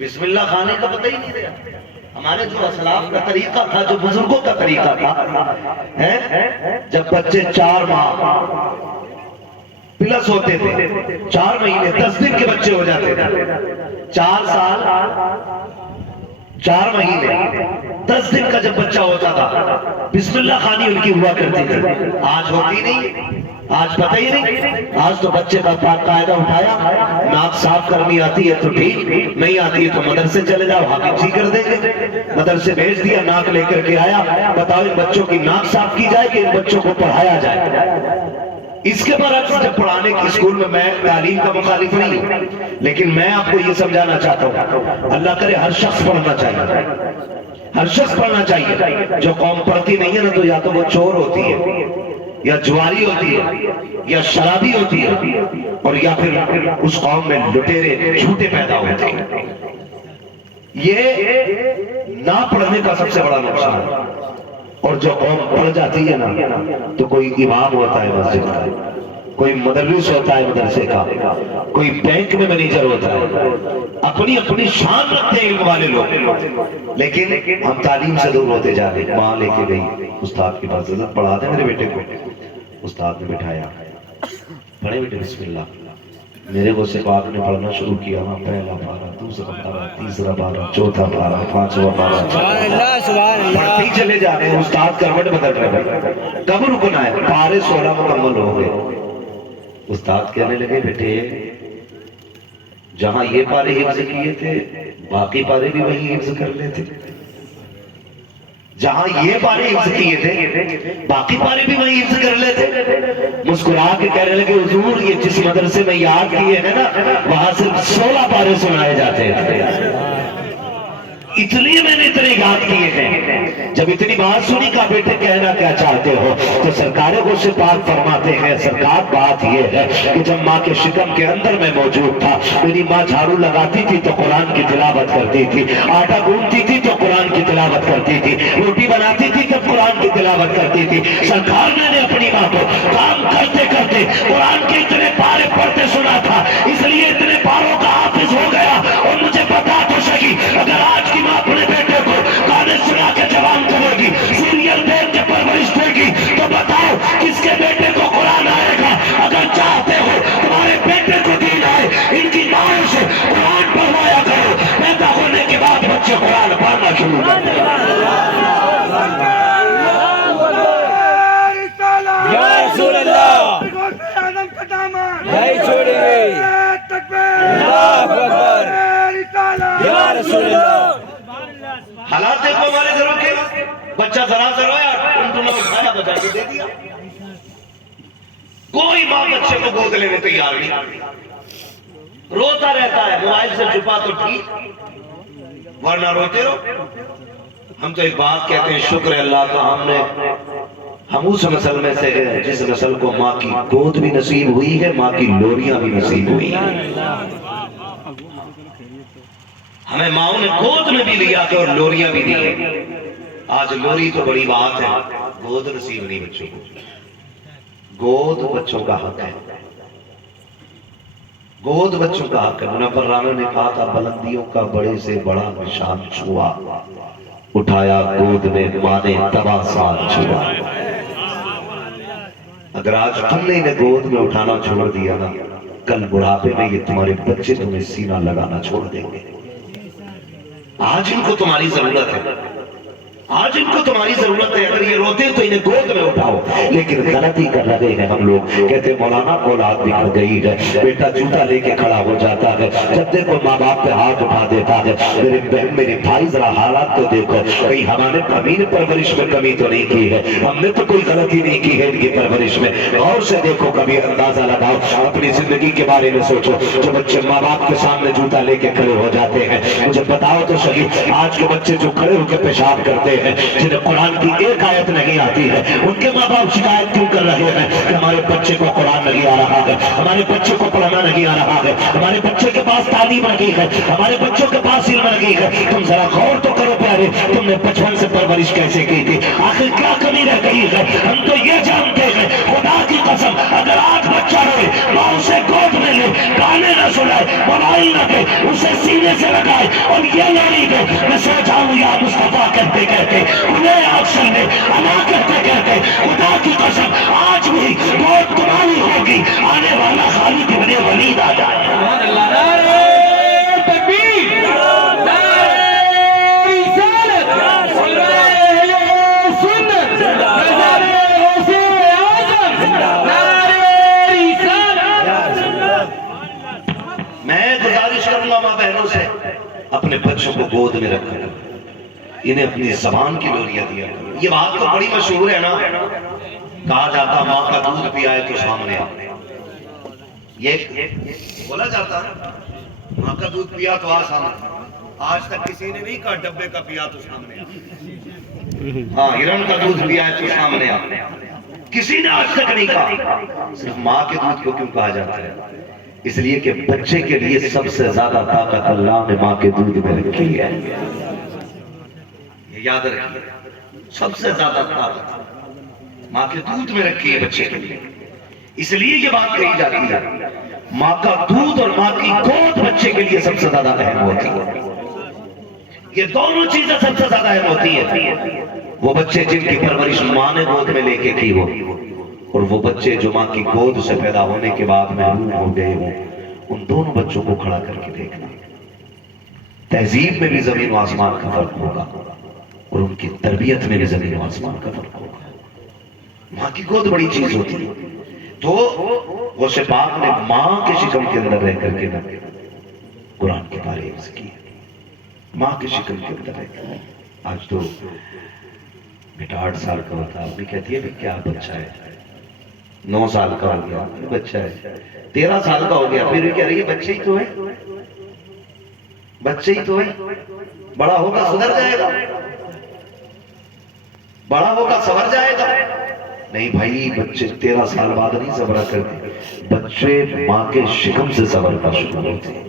بسم اللہ کھانے کا پتہ ہی نہیں رہا. ہمارے جو اسلاف کا طریقہ تھا، جو بزرگوں کا طریقہ تھا، جب بچے 4 ماہ پلس ہوتے تھے، 4 مہینے 10 دن کے بچے ہو جاتے تھے، 4 سال 4 مہینے 10 دن کا جب بچہ ہوتا تھا، بسم اللہ خوانی ان کی ہوا کرتی تھی. آج ہوتی نہیں، آج پتہ ہی نہیں. آج تو بچے کا قاعدہ اٹھایا، ناک صاف کرنی آتی ہے تو ٹھیک، نہیں آتی ہے تو مدرسے چلے جاؤ، حاکم جی کر دیں گے. مدرسے بھیج دیا، ناک لے کر کے آیا، بتاؤ ان بچوں کی ناک صاف کی جائے کہ ان بچوں کو پڑھایا جائے. اس کے برعکس جب پڑھانے کی اسکول میں تعلیم کا مخالف نہیں ہوں، لیکن میں آپ کو یہ سمجھانا چاہتا ہوں، اللہ کرے ہر شخص پڑھنا چاہیے، ہر شخص پڑھنا چاہیے. جو قوم پڑھتی نہیں ہے نا، تو یا تو وہ چور ہوتی ہے، یا جواری ہوتی ہے، یا شرابی ہوتی ہے، اور یا پھر اس قوم میں لٹیرے جھوٹے پیدا ہوتے ہیں. یہ نہ پڑھنے کا سب سے بڑا نقصان ہے. اور جو قوم پڑھ جاتی ہے نا، تو کوئی امام ہوتا ہے مسجد کا، کوئی مدرس ہوتا ہے مدرسے کا، کوئی بینک میں مینیجر ہوتا ہے، اپنی اپنی شان رکھتے ہیں علم والے لوگ. لیکن ہم تعلیم سے دور ہوتے جا رہے. ماں لے کے گئی استاد کے پاس، حضرت پڑھا دے میرے بیٹے کو. استاد نے بٹھایا، پڑھے بیٹے بسم اللہ. میرے کو سے پاک نے پڑھنا شروع کیا، پہلا پارہ، دوسرا پارہ، تیسرا پارہ، چوتھا پارہ، پانچواں پارہ. پڑھتے ہی چلے جا رہے ہیں. استاد کروٹ بدل رہے ہیں، کب رکنا ہے؟ پارے 16 مکمل ہو گئے. استاد کہنے لگے بیٹے جہاں یہ پارے حفظ کیے تھے، باقی پارے بھی وہی حفظ کر لیتے. جہاں یہ پارے حفظ کیے تھے، باقی پارے بھی وہی حفظ کر لیتے. مسکرا کے کہنے لگے حضور یہ جس مدرسے میں یاد کیے ہیں نا، وہاں صرف 16 پارے سنائے جاتے ہیں. اس لیے میں نے اتنے یاد کیے ہیں. جب اتنی بات سنی کہا بیٹے کہنا کیا چاہتے ہو؟ تو سرکار غوث پاک فرماتے ہیں سرکار بات یہ ہے کہ جب ماں کے شکم کے اندر میں موجود تھا، میری ماں جھاڑو لگاتی تھی تو قرآن کی تلاوت کرتی تھی، آٹا گوندتی تھی تو قرآن کی تلاوت کرتی تھی، روٹی بناتی تھی تب قرآن کی تلاوت کرتی تھی. سرکار میں نے اپنی ماں کو کام کرتے کرتے قرآن کے اتنے پارے پڑھتے سنا تھا، اس لیے اتنے پاروں کا حافظ ہو گیا. اور مجھے بتا تو صحیح، اگر آج کی ماں اپنے بیٹے کو گانے سنا کے جوان کرے گی، سیریل دیکھ کے پرورش دے گی، تو بتاؤ کس کے بیٹے کو قرآن آئے گا؟ اگر چاہتے ہو تمہارے بیٹے کو دین آئے، ان کی ماں سے قرآن پڑھوایا کرو. پیدا ہونے کے بعد بچے قرآن پڑھنا شروع کر دیں. یا رسول اللہ نہیں چھوڑیں گے. اللہ اکبر. یا رسول اللہ. حالات دیکھو ہمارے گھروں کے، بچہ ذرا ذرا اٹھایا بچہ کے دے دیا. کوئی ماں بچے کو گود لینے تیار نہیں، روتا رہتا ہے. موبائل سے چھپا تو ٹھیک، ورنہ روتے رہو. ہم تو ایک بات کہتے ہیں، شکر ہے اللہ کا ہم اس نسل میں سے ہیں جس نسل کو ماں کی گود بھی نصیب ہوئی ہے، ماں کی لوریاں بھی نصیب ہوئی ہیں. ہمیں ماؤں نے گود میں بھی لیا کہ اور لوریاں بھی دی. آج لوری تو بڑی بات ہے، گود نصیب نہیں بچوں کو. گود بچوں کا حق ہے، گود بچوں کا حق ہے. منور رانا نے کہا تھا بلندیوں کا بڑے سے بڑا نشان چھوا، اٹھایا گود میں ماں نے تبا سان چھوا. اگر آج تم نے گود میں اٹھانا چھوڑ دیا نا، کل بڑھاپے میں یہ تمہارے بچے تمہیں سینہ لگانا چھوڑ دیں گے. آج ان کو تمہاری ضرورت ہے، آج ان کو تمہاری ضرورت ہے. اگر یہ روتے تو انہیں گود میں اٹھاؤ. لیکن غلطی کر رہے ہیں ہم لوگ. کہتے مولانا اولاد بگڑ گئی ہے، بیٹا جوتا لے کے کھڑا ہو جاتا ہے، جب دیکھو ماں باپ پہ ہاتھ اٹھا دیتا ہے. میرے بہن میرے بھائی ذرا حالات تو دیکھو، کہیں ہمارے امین پرورش میں کمی تو نہیں کی ہے؟ ہم نے تو کوئی غلطی نہیں کی ہے ان کی پرورش میں. غور سے دیکھو، کبھی اندازہ لگاؤ، اپنی زندگی کے بارے میں سوچو. جو بچے ماں باپ کے سامنے جوتا لے کے کھڑے ہو جاتے ہیں، مجھے بتاؤ تو صحیح، آج کے بچے جو کھڑے ہو کے پیشاب کرتے ہیں، جنہیں قرآن کی ایک آیت نہیں آتی ہے، ان کے ماں باپ شکایت کیوں کر رہے ہیں کہ ہمارے بچے کو قرآن نہیں آ رہا ہے، ہمارے بچے کو پڑھنا نہیں آ رہا ہے، ہمارے بچے کے پاس تعلیم نہیں ہے، ہمارے بچوں کے پاس علم نہیں ہے. تم ذرا غور تو کرو پیارے، تم نے بچپن سے پرورش کیسے کی تھی؟ آخر کیا کمی رہ گئی ہے؟ ہم تو یہ جانتے ہیں خدا کی قسم اگر آج بچہ روئے ماں اسے گود میں لے، گانے نہ سنائے، موبائل نہ دے، اسے سینے سے لگائے اور یہ لڑی دے میں سو جاؤں یا مصطفیٰ کہتے کہتے انہیں آپشن دے انا کہتے کہتے خدا کی قسم آج بھی گود تمہاری ہوگی، آنے والا خالد ابن ولید آ جائے۔ میں گزارش کروں گا ماں بہنوں سے اپنے بچوں کو گود میں رکھا انہیں اپنی زبان کی لوریاں دیا۔ یہ بات تو بڑی مشہور ہے نا، کہا جاتا ماں کا دودھ پیا ہے تو سامنے آ، یہ بولا جاتا ہے ماں کا دودھ پیا تو آ سامنے۔ آج تک کسی نے نہیں کہا ڈبے کا پیا تو سامنے آ، ہاں ہرن کا دودھ پیا ہے تو سامنے آ، کسی نے آج تک نہیں کہا۔ صرف ماں کے دودھ کو کیوں کہا جاتا ہے؟ اس لیے کہ بچے کے لیے سب سے زیادہ طاقت اللہ نے ماں کے دودھ میں رکھی ہے، یہ یاد رکھیے، سب سے زیادہ طاقت ماں کے دودھ میں رکھی ہے بچے کے لیے۔ اس لیے یہ بات کہی جاتی ہے ماں کا دودھ اور ماں کی گود بچے کے لیے سب سے زیادہ اہم ہوتی ہے۔ یہ دونوں چیزیں سب سے زیادہ اہم ہوتی ہے۔ وہ بچے جن کی پرورش ماں نے گود میں لے کے کی ہو، اور وہ بچے جو ماں کی گود سے پیدا ہونے کے بعد محروم ہو گئے ہوں، ان دونوں بچوں کو کھڑا کر کے دیکھنا۔ تہذیب میں بھی زمین و آسمان کا فرق ہوگا اور ان کی تربیت میں بھی زمین و آسمان کا فرق ہوگا۔ ماں کی گود بڑی چیز ہوتی ہے، تو غوث پاک نے ماں کے شکم کے اندر رہ کر کے نہ قرآن کی تعریف کی، ماں کے شکم کے اندر رہ کر۔ آج تو بیٹا 8 سال کا ہوتا ہے، امی کہتی ہے کیا بچہ ہے، 9 سال کا ہو گیا بچہ ہے، 13 سال کا ہو گیا، پھر بھی کہہ رہی ہے بچے ہی تو ہے، بچے ہی تو ہے، بڑا ہوگا سدھر جائے گا، بڑا ہوگا سنور جائے گا۔ نہیں بھائی، بچے 13 سال بعد نہیں صبر کرتے، بچے ماں کے شکم سے صبر کا شروع ہوتے ہیں۔